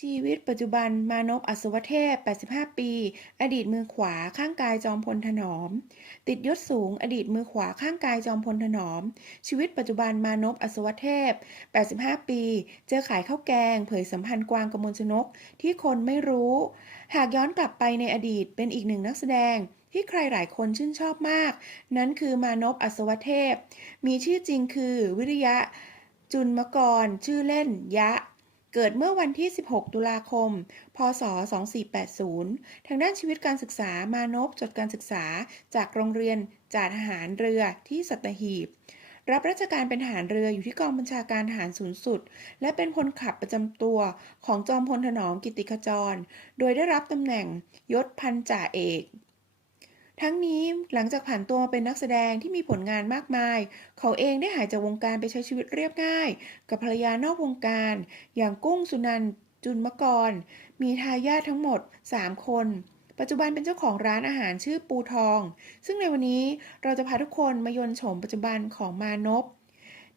ชีวิตปัจจุบันมานพอัศวเทพ 85 ปี อดีตมือขวาข้างกายจอมพลถนอม ติดยศสูง อดีตมือขวาข้างกายจอมพลถนอม ชีวิตปัจจุบันมานพอัศวเทพ 85 ปี เจอขายข้าวแกง เผยสัมพันธ์กวางกมลชนกที่คนไม่รู้ หากย้อนกลับไปในอดีตเป็นอีกหนึ่งนักแสดงที่ใครหลายคนชื่นชอบมาก นั่นคือมานพอัศวเทพ มีชื่อจริงคือวิริยะ จุนมกร ชื่อเล่น ยะ เกิดเมื่อวันที่ 16 ตุลาคม พศ 2480 ทางด้านชีวิตการศึกษามานพจดการศึกษาจากโรงเรียนจ่าทหารเรือที่สัตหีบ รับราชการเป็นทหารเรืออยู่ที่กองบัญชาการทหารสูงสุด และเป็นคนขับประจำตัวของจอมพลถนอมกิติขจร โดยได้รับตำแหน่งยศพันจ่าเอก ทั้งนี้หลังจากผ่านตัวมาเป็นนักแสดงที่มีผลงานมากมาย เขาเองได้หายจากวงการไปใช้ชีวิตเรียบง่าย กับภรรยานอกวงการ อย่างกุ้งสุนันท์จุนมกร มีทายาททั้งหมด 3 คนปัจจุบันเป็นเจ้าของร้านอาหารชื่อปูทอง ซึ่งในวันนี้เราจะพาทุกคนมายนต์โฉมปัจจุบันของมานพ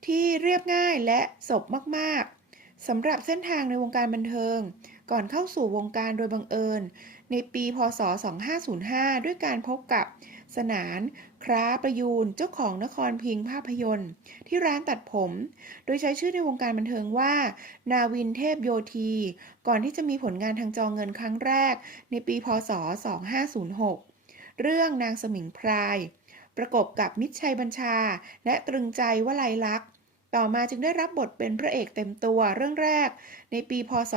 ที่เรียบง่ายและสบมาก ๆสำหรับเส้นทางในวงการบันเทิง ก่อนเข้าสู่วงการโดยบังเอิญ ในปีพศ 2505 ด้วยการพบกับสนาน คร้าประยูน เจ้าของนครพิงภาพยนตร์ ที่ร้านตัดผม โดยใช้ชื่อในวงการบันเทิงว่า นาวินเทพโยธี ก่อนที่จะมีผลงานทางจอเงินครั้งแรก ในปีพศ 2506 เรื่องนางสมิงพราย ประกบกับมิตรชัยบัญชา และตรึงใจวลัยลักษณ์ ต่อมาจึงได้รับบทเป็นพระเอกเต็มตัวเรื่องแรก ในปีพศ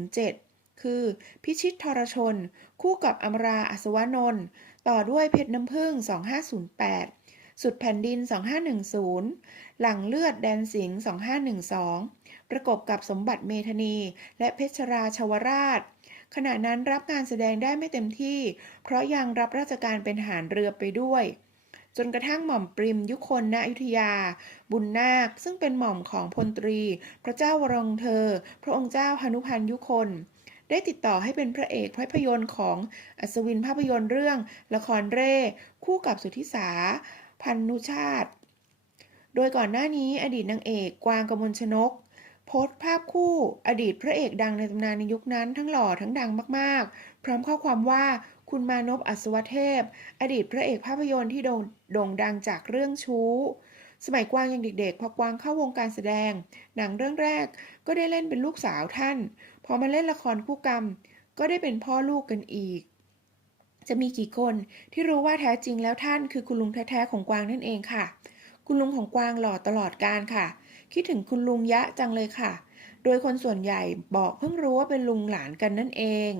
2507 คือ พิชิตทรชน คู่กับอมราอัศวนนท์ต่อด้วยเพชรน้ำผึ้ง 2508 สุดแผ่นดิน 2510 หลังเลือดแดนสิงห์2512 ประกบกับสมบัติเมธานี และเพชรราชวราชขณะนั้นรับงานแสดงได้ไม่เต็มที่ เพราะยังรับราชการเป็นหารเรือไปด้วย จนกระทั่งหม่อมปริมยุคนณอยุธยา บุญนาค ซึ่งเป็นหม่อมของพลตรี พระเจ้าวรองเธอ พระองค์เจ้าพานุพันยุคน ได้ติดต่อให้เป็นพระเอกภาพยนตร์ของอัศวินภาพยนตร์เรื่อง ละครเร่ คู่กับสุทธิสา พันนุชาติ โดยก่อนหน้านี้อดีตนางเอกกวางกมลชนก โพสต์ภาพคู่อดีตพระเอกดังในตำนานในยุคนั้นทั้งหล่อทั้งดังมากๆ พร้อมข้อความว่าคุณมานพอัศวเทพ อดีตพระเอกภาพยนตร์ที่โด่งดังจากเรื่องชู้ สมัยกวางยังเด็กๆ พอกวางเข้าวงการแสดง หนังเรื่องแรกก็ได้เล่นเป็นลูกสาวท่าน พอมาเล่นละครคู่กรรม ก็ได้เป็นพ่อลูกกันอีก จะมีกี่คนที่รู้ว่าแท้จริงแล้วท่านคือคุณลุงแท้ๆของกวางนั่นเองค่ะ คุณลุงของกวางหล่อตลอดการค่ะ คิดถึงคุณลุงยะจังเลยค่ะ โดยคนส่วนใหญ่บอกเพิ่งรู้ว่าเป็นลุงหลานกันนั่นเอง